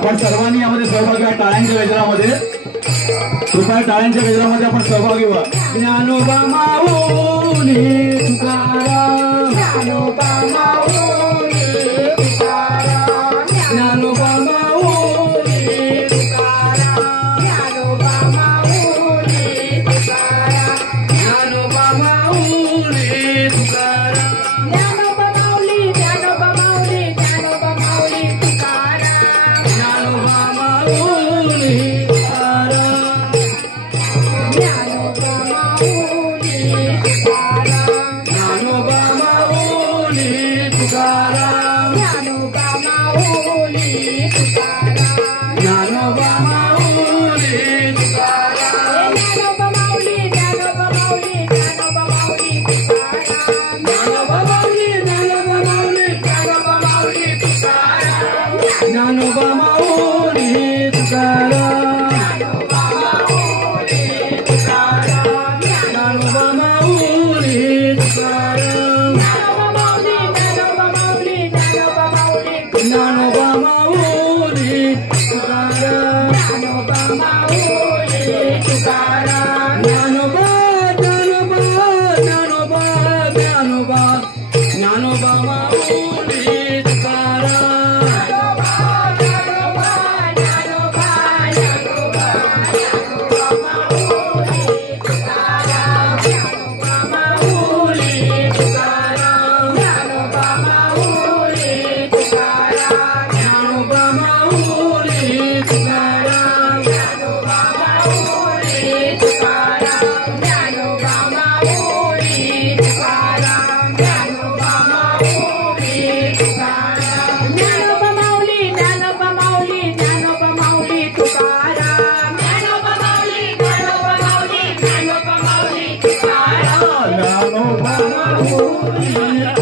आपण सर्वांनी यामध्ये सहभागी व्हा टाळ्यांच्या गजरामध्ये. कृपया टाळ्यांच्या गजरामध्ये आपण सहभागी व्हा. ज्ञानोबा माऊली. Obama, oh, ಜ್ಞಾನೋಬಾ ಜ್ಞಾನೋಬಾ ಜ್ಞಾನೋಬಾ ಜ್ಞಾನೋಬಾ Yeah.